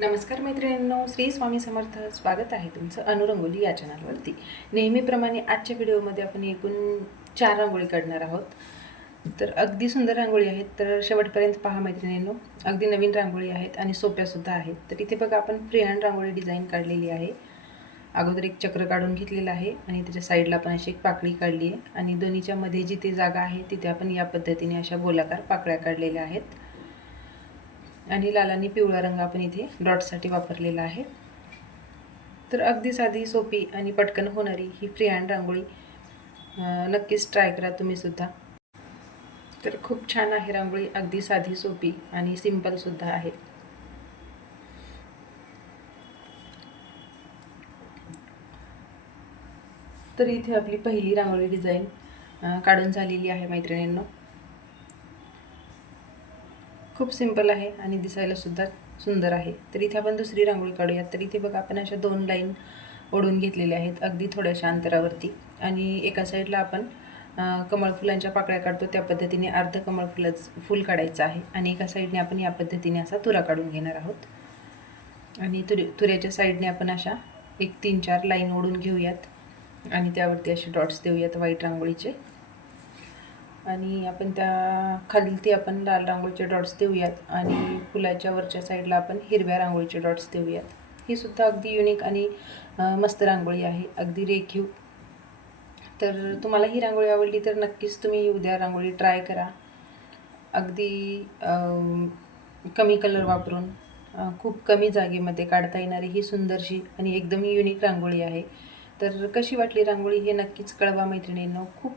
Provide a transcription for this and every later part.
नमस्कार मैत्रिणींनो, श्री स्वामी समर्थ. स्वागत आहे तुमचं अनुरंगोली या चॅनलवरती. नेहमीप्रमाणे आजच्या व्हिडिओमध्ये आपण एकूण 4 रांगोळी काढणार आहोत. तर अगदी सुंदर रांगोळी आहेत, तर शेवटपर्यंत पहा मैत्रिणींनो. अगदी नवीन रांगोळी आहेत आणि सोप्यासुद्धा आहेत. तर इथे बघा, आपण फ्री हँड रांगोळी डिझाईन काढलेली आहे. अगोदर एक चक्र काढून घेतलेलं आहे आणि त्याच्या साईडला पण अशी एक पाकळी काढली आहे आणि दोन्हीच्या मध्ये जिथे जागा आहे तिथे आपण या पद्धतीने अशा गोलाकार पाकळ्या काढलेल्या आहेत आणि लाल आणि पिवळा रंग आपण इथे डॉटसाठी वापरलेला आहे. तर अगदी साधी, सोपी आणि पटकन होणारी ही फ्री हँड रांगोळी नक्कीच ट्राय करा तुम्ही सुद्धा. तर खूप छान आहे रांगोळी, अगदी साधी, सोपी आणि सिंपल सुद्धा आहे. तर इथे आपली पहिली रांगोळी डिझाईन काढून झालेली आहे मैत्रिणींनो. खूप सिंपल आहे आणि दिसायला सुद्धा सुंदर आहे. तर इथे आपण दुसरी रांगोळी काढूयात. तर इथे बघा, आपण अशा 2 लाईन ओढून घेतलेल्या आहेत अगदी थोड्याशा अंतरावरती आणि एका साईडला आपण कमळ फुलांच्या पाकळ्या काढतो त्या पद्धतीने अर्ध कमळ फूल काढायचं आहे आणि एका साईडने आपण या पद्धतीने असा तुरा काढून घेणार आहोत आणि तुऱ्याच्या साईडने आपण अशा 1-3-4 लाईन ओढून घेऊयात आणि त्यावरती असे डॉट्स देऊयात व्हाईट रांगोळीचे आणि आपण त्या खाली आपण लाल रांगोळीचे डॉट्स देऊयात आणि फुलाच्या वरच्या साईडला आपण हिरव्या रांगोळीचे डॉट्स देऊयात. ही सुद्धा अगदी युनिक आणि मस्त रांगोळी आहे, अगदी रेखीव. तर तुम्हाला ही रांगोळी आवडली तर नक्कीच तुम्ही उद्या रांगोळी ट्राय करा. अगदी कमी कलर वापरून खूप कमी जागेमध्ये काढता येणारी ही सुंदरशी आणि एकदम युनिक रांगोळी आहे. तर कशी वाटली रांगोळी हे नक्कीच कळवा मैत्रिणींनो. खूप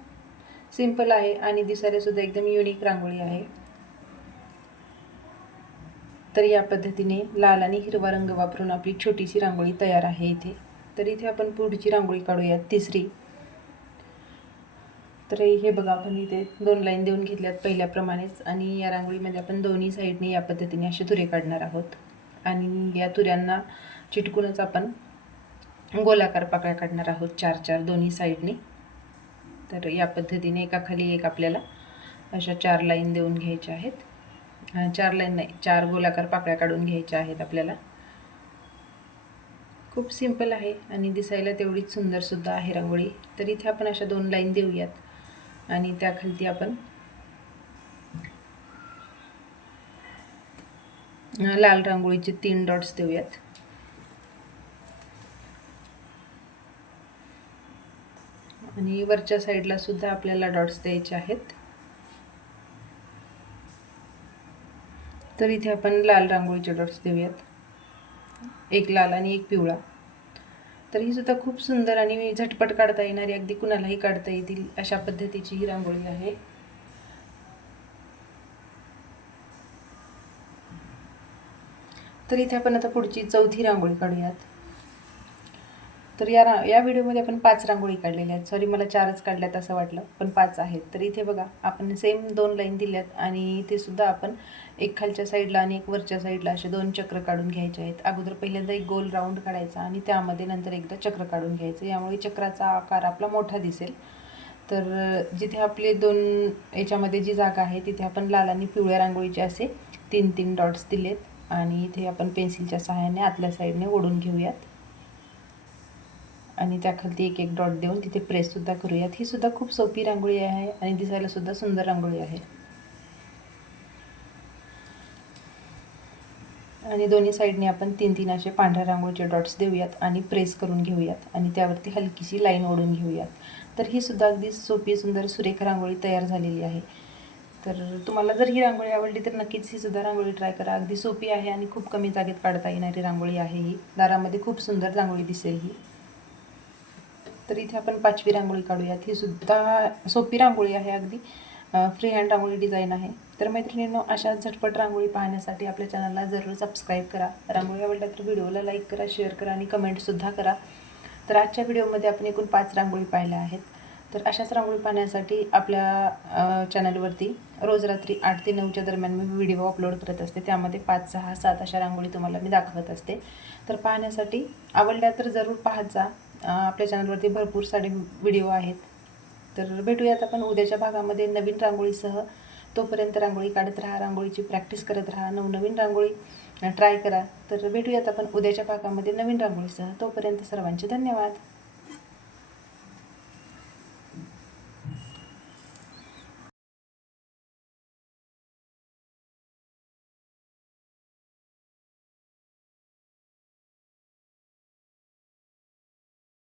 सिंपल आहे आणि दिसायला सुद्धा एकदम युनिक रांगोळी आहे. तर या पद्धतीने लाल आणि हिरवा रंग वापरून आपली छोटीशी रांगोळी तयार आहे इथे. तर इथे आपण पुढची रांगोळी काढूयात, तिसरी. तर हे बघा, आपण इथे 2 लाईन देऊन घेतल्यात पहिल्याप्रमाणेच आणि या रांगोळीमध्ये आपण दोन्ही साईडने या पद्धतीने असे तुरे काढणार आहोत आणि या तुऱ्यांना चिटकूनच आपण गोलाकार पाकळ्या काढणार आहोत 4-4 दोन्ही साईडने. तर या पद्धतीने एकाखाली एक आपल्याला अशा 4 लाईन देऊन घ्यायच्या आहेत. 4 लाईन नाही, 4 गोलाकार पाकळ्या काढून घ्यायच्या आहेत आपल्याला. खूप सिंपल आहे आणि दिसायला तेवढीच सुंदरसुद्धा आहे रांगोळी. तर इथे आपण अशा 2 लाईन देऊयात आणि त्याखाली आपण लाल रांगोळीचे 3 डॉट्स देऊयात आणि वरच्या साईडला सुद्धा आपल्याला डॉट्स द्यायचे आहेत. तर इथे आपण लाल रांगोळीचे डॉट्स देऊयात, एक लाल आणि एक पिवळा. तर ही सुद्धा खूप सुंदर आणि झटपट काढता येणारी, अगदी कुणालाही काढता येतील अशा पद्धतीची ही रांगोळी आहे. तर इथे आपण आता पुढची चौथी रांगोळी काढूयात. तर या व्हिडिओमध्ये आपण 5 रांगोळी काढलेल्या आहेत. सॉरी, मला 4च काढल्यात असं वाटलं, पण 5 आहेत. तर इथे बघा, आपण सेम 2 लाईन दिल्यात आणि इथे सुद्धा आपण एक खालच्या साईडला आणि एक वरच्या साईडला असे 2 चक्र काढून घ्यायचे आहेत. अगोदर पहिल्यांदा एक गोल राऊंड काढायचा आणि त्यामध्ये नंतर एकदा चक्र काढून घ्यायचं. यामुळे चक्राचा आकार आपला मोठा दिसेल. तर जिथे आपले 2 याच्यामध्ये जी जागा आहे तिथे आपण लाल आणि पिवळ्या रांगोळीचे असे 3-3 डॉट्स दिलेत आणि इथे आपण पेन्सिलच्या सहाय्याने आतल्या साईडने ओढून घेऊयात आणि त्याखाली एक डॉट देऊन तिथे प्रेससुद्धा करूयात. ही सुद्धा खूप सोपी रांगोळी आहे आणि दिसायला सुद्धा सुंदर रांगोळी आहे. आणि दोन्ही साईडने आपण 3-3 असे पांढऱ्या रांगोळीचे डॉट्स देऊयात आणि प्रेस करून घेऊयात आणि त्यावरती हलकीशी लाईन ओढून घेऊयात. तर ही सुद्धा अगदी सोपी, सुंदर, सुरेख रांगोळी तयार झालेली आहे. तर तुम्हाला जर ही रांगोळी आवडली तर नक्कीच ही सुद्धा रांगोळी ट्राय करा. अगदी सोपी आहे आणि खूप कमी जागेत काढता येणारी रांगोळी आहे ही. दारामध्ये खूप सुंदर रांगोळी दिसेल ही. तर इथे आपण 5वी रांगोळी काढूयात. ही सुद्धा सोपी रांगोळी आहे, अगदी फ्री हँड रांगोळी डिझाईन आहे. तर मैत्रिणींनो, अशा झटपट रांगोळी पाहण्यासाठी आपल्या चॅनलला जरूर सबस्क्राईब करा. रांगोळी आवडल्या तर व्हिडिओला लाईक करा, शेअर करा आणि कमेंटसुद्धा करा. तर आजच्या व्हिडिओमध्ये आपण एकूण 5 रांगोळी पाहिल्या आहेत. तर अशाच रांगोळी पाहण्यासाठी आपल्या चॅनलवरती रोज रात्री 8 ते 9च्या दरम्यान मी व्हिडिओ अपलोड करत असते. त्यामध्ये 5, 6, 7 अशा रांगोळी तुम्हाला मी दाखवत असते. तर पाहण्यासाठी आवडल्या तर जरूर पाहत जा. आपल्या चॅनलवरती भरपूर सारे व्हिडिओ आहेत. तर भेटूयात आपण उद्याच्या भागामध्ये नवीन रांगोळीसह. तोपर्यंत रांगोळी काढत राहा, रांगोळीची प्रॅक्टिस करत राहा, नवनवीन रांगोळी ट्राय करा. तर भेटूयात आपण उद्याच्या पाकामध्ये नवीन रांगोळीसह. तोपर्यंत सर्वांचे धन्यवाद.